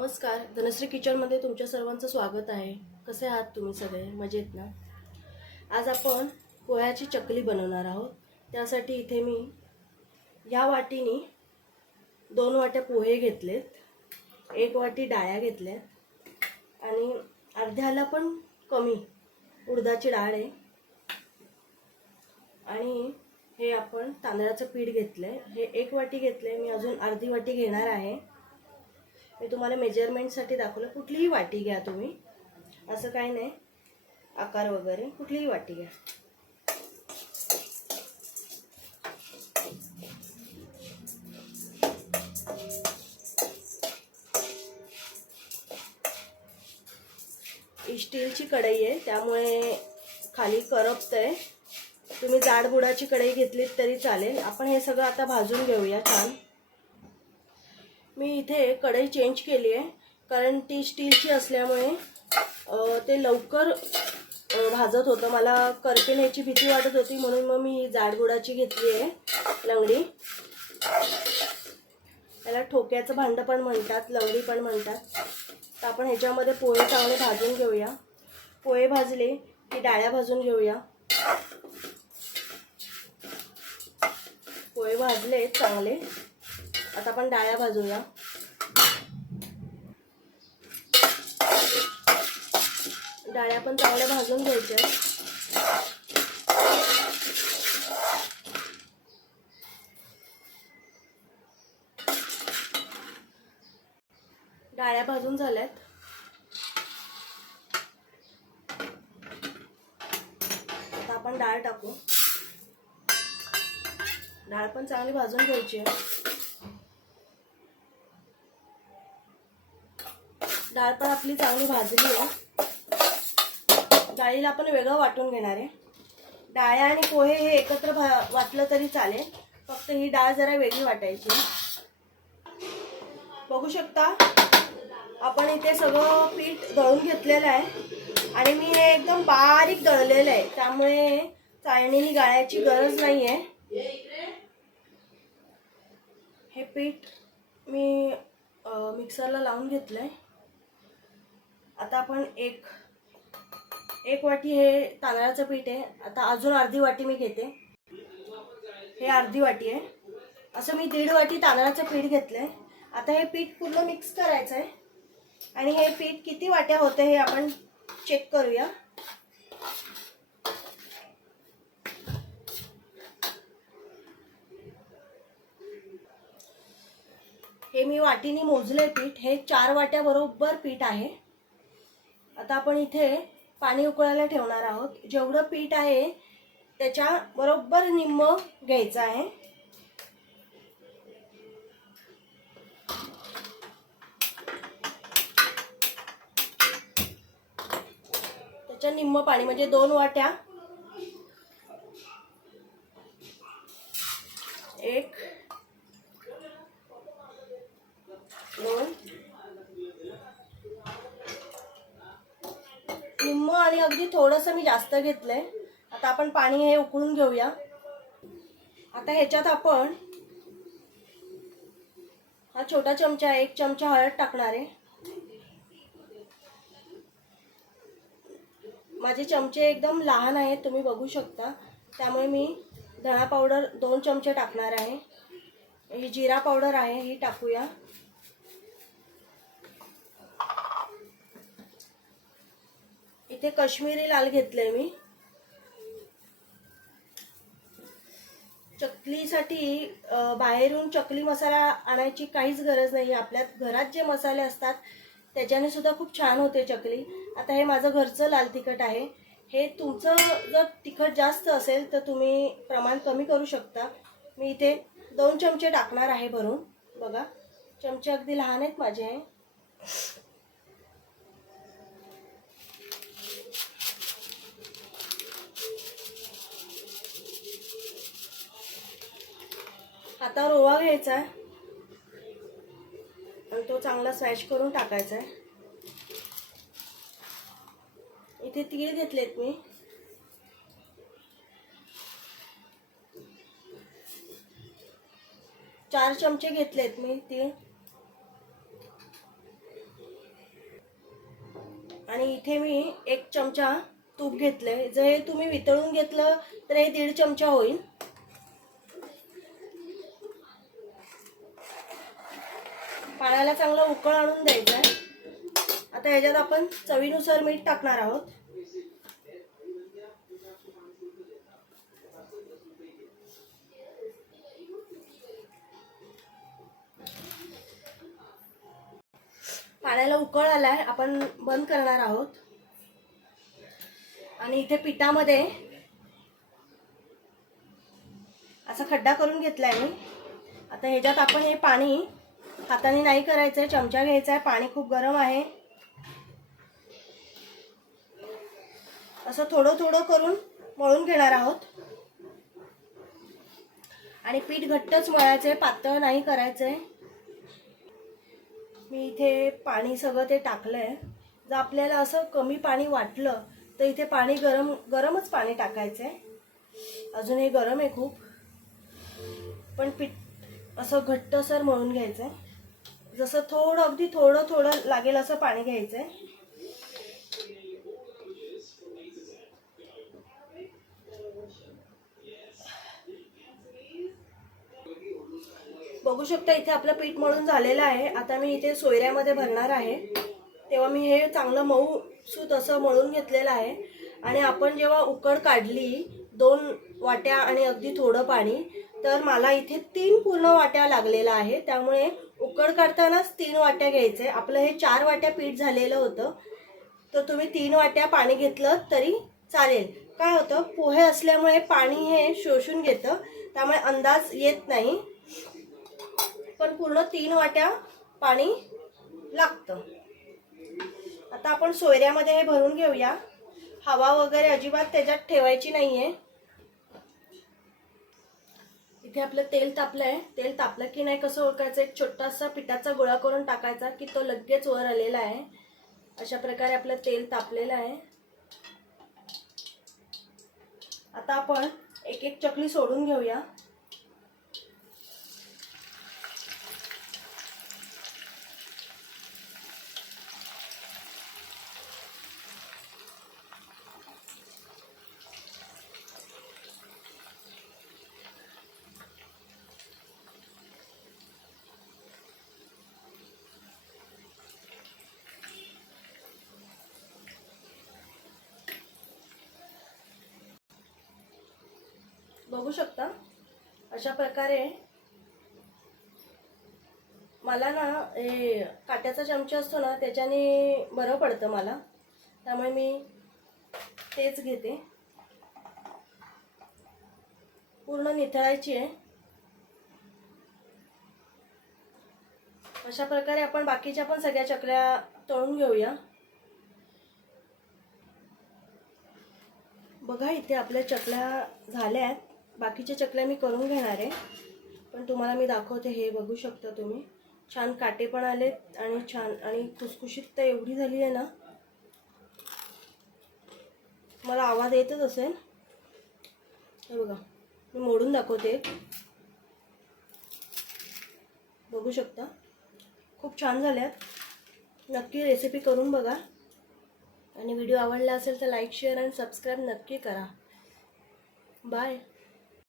नमस्कार. धनश्री किचनमध्ये तुमच्या सर्वांचं स्वागत आहे. कसे आहात तुम्ही सगळे? मजेत ना? आज आपण पोह्याची चकली बनवणार आहोत. त्यासाठी इथे मी ह्या वाटीने दोन वाट्या पोहे घेतलेत. एक वाटी डाळ्या घेतल्यात. आणि अर्ध्याला पण कमी उडदाची डाळ आहे. आणि हे आपण तांदळाचं पीठ घेतलं आहे हे एक वाटी घेतलं आहे मी अजून अर्धी वाटी घेणार आहे. मी तुम्हाला मेजरमेंटसाठी दाखवलं कुठलीही वाटी घ्या तुम्ही. असं काही नाही. आकार वगैरे कुठलीही वाटी घ्या. स्टीलची कढई आहे त्यामुळे खाली करपत आहे तुम्ही जाडबुडाची कढई घेतलीत तरी चालेल. आपण हे सगळं आता भाजून घेऊया छान. मी इथे कढई चेंज केली आहे. कारण ती स्टीलची असल्यामुळे ते लवकर भाजत होतं. मला करपेण्याची भीती वाटत होती म्हणून मग मी जाडगुडाची घेतली आहे लंगडी. त्याला ठोक्याचं भांडं पण म्हणतात लंगडी पण म्हणतात. तर आपण ह्याच्यामध्ये पोहे चांगले भाजून घेऊया. पोहे भाजले की डाळ्या भाजून घेऊया. पोहे भाजले चांगले. आता आपण डाळ्या भाजूया. डाळ्या पण चांगल्या भाजून घ्यायच्या डाळ्या भाजून झाल्यात. आता आपण डाळ टाकू. डाळ पण चांगली भाजून घ्यायची आहे. डाळ पण आपली चांगली भाजली आहे. डाळीला आपण वेगळं वाटून घेणार आहे. डाळ्या आणि पोहे हे एकत्र भा वाटलं तरी चालेल. फक्त ही डाळ जरा वेगळी वाटायची. बघू शकता आपण इथे सगळं पीठ दळून घेतलेलं आहे. आणि मी हे एकदम बारीक दळलेलं आहे. त्यामुळे चाळणीने गाळायची गरज नाही आहे हे पीठ मी मिक्सरला लावून घेतलं आहे आता आपण एक एक वाटी हे तांदळाचं पीठ आहे. आता अजून अर्धी वाटी मी घेते. हे अर्धी वाटी आहे. असं मी दीड वाटी तांदळाचं पीठ घेतलं आहे आता हे पीठ पूर्ण मिक्स करायचं आहे आणि हे पीठ किती वाट्या होते हे आपण चेक करूया. हे मी वाटीने मोजले पीठ. हे चार वाट्या बरोबर पीठ आहे. आता आपण इथे पाणी उकळायला ठेवणार आहोत. जेवढं पीठ आहे त्याच्या बरोबर निम्म घ्यायचं आहे. त्याच्या निम्म पाणी म्हणजे दोन वाट्या. एक दोन लिंब आणि अगदी थोडंसं मी जास्त घेतलं आहे आता आपण पाणी हे उकळून घेऊया. आता ह्याच्यात आपण हा छोटा चमचा एक चमचा हळद टाकणार आहे. माझे चमचे एकदम लहान आहेत तुम्ही बघू शकता. त्यामुळे मी धणा पावडर दोन चमचे टाकणार आहे. ही जिरा पावडर आहे ही टाकूया. इथे कश्मीरी लाल घेतलंय मी. चकलीसाठी बाहेरून चकली मसाला आणायची काहीच गरज नाही. आपल्यात घरात जे मसाले असतात त्याच्याने सुद्धा खूप छान होते चकली. आता हे माझं घरचं लाल तिखट आहे. हे तुमचं जर तिखट जास्त असेल तर तुम्ही प्रमाण कमी करू शकता. मी इथे दोन चमचे टाकणार आहे भरून. बघा चमचे अगदी लहान आहेत माझे. हातावर ओवा घ्यायचा आहे. आणि तो चांगला स्मॅश करून टाकायचा आहे. इथे तीळ घेतलेत मी. चार चमचे घेतलेत मी तीळ. आणि इथे मी एक चमचा तूप घेतलंय. जर हे तुम्ही वितळून घेतलं तर हे दीड चमचा होईल. पाण्याला चांगलं उकळ आणून द्यायचं आहे. आता ह्याच्यात आपण चवीनुसार मीठ टाकणार आहोत. पाण्याला उकळ आलाय आपण बंद करणार आहोत. आणि इथे पिठामध्ये असा खड्डा करून घेतलाय मी. आता ह्याच्यात आपण हे पाणी हाताने नाही करायचंय चमचा घ्यायचा आहे पाणी खूप गरम आहे. असं थोडं थोडं करून मळून घेणार आहोत. आणि पीठ घट्टच मळायचंय पातळ नाही करायचंय. मी इथे पाणी सगळं ते टाकलंय. जर आपल्याला असं कमी पाणी वाटलं तर इथे पाणी गरम गरमच पाणी टाकायचंय. आहे अजूनही गरम आहे खूप. पण पीठ असं घट्टसर मळून घ्यायचंय. जसं थोडं अगदी थोडं थोडं लागेल असं पाणी घ्यायचं आहे बघू शकता इथे आपलं पीठ मळून झालेलं आहे. आता मी इथे सोयऱ्यामध्ये भरणार आहे. तेव्हा मी हे चांगलं मऊ सूत असं मळून घेतलेलं आहे. आणि आपण जेव्हा उकड काढली दोन वाट्या आणि अगदी थोडं पाणी तर मला इथे तीन पूर्ण वाट्या लागलेला आहे त्यामुळे उकड काढतानाच तीन वाट्या घ्यायचे. आपलं हे चार वाट्या पीठ झालेलं होतं. तर तुम्ही तीन वाट्या पाणी घेतलं तरी चालेल. काय होतं? पोहे असल्यामुळे पाणी हे शोषून घेतं. त्यामुळे अंदाज येत नाही. पण पूर्ण तीन वाट्या पाणी लागतं. आता आपण सोयऱ्यामध्ये हे भरून घेऊया. हवा वगैरे अजिबात त्याच्यात ठेवायची नाही आहे इथे आपलं तेल तापलं आहे. तेल तापलं की नाही कसं ओळखायचं? एक छोटासा पिठाचा गोळा करून टाकायचा की तो लगेच वर आलेला आहे. अशा प्रकारे आपलं तेल तापलेलं आहे. आता आपण एक एक चकली सोडून घेऊया. बघू शकता. अशा प्रकारे मला ना हे काट्याचा चमचा असतो ना त्याच्याने बरं पडतं मला. त्यामुळे मी तेच घेते. पूर्ण निथळायची आहे. अशा प्रकारे आपण बाकीच्या पण सगळ्या चकल्या तळून घेऊया. बघा इथे आपल्या चकल्या झाल्या आहेत. बाकीच्या चकल्या मी करून घेणार आहे. पण तुम्हाला मी दाखवते हे बघू शकता तुम्ही. छान काटे पण आलेत आणि छान आणि खुसखुशीत तर एवढी झाली आहे ना. मला आवाज येतच असेल. हे बघा मी मोडून दाखवते. बघू शकता. खूप छान झाल्यात. नक्की रेसिपी करून बघा. आणि व्हिडिओ आवडला असेल तर लाईक शेअर आणि सबस्क्राईब नक्की करा. बाय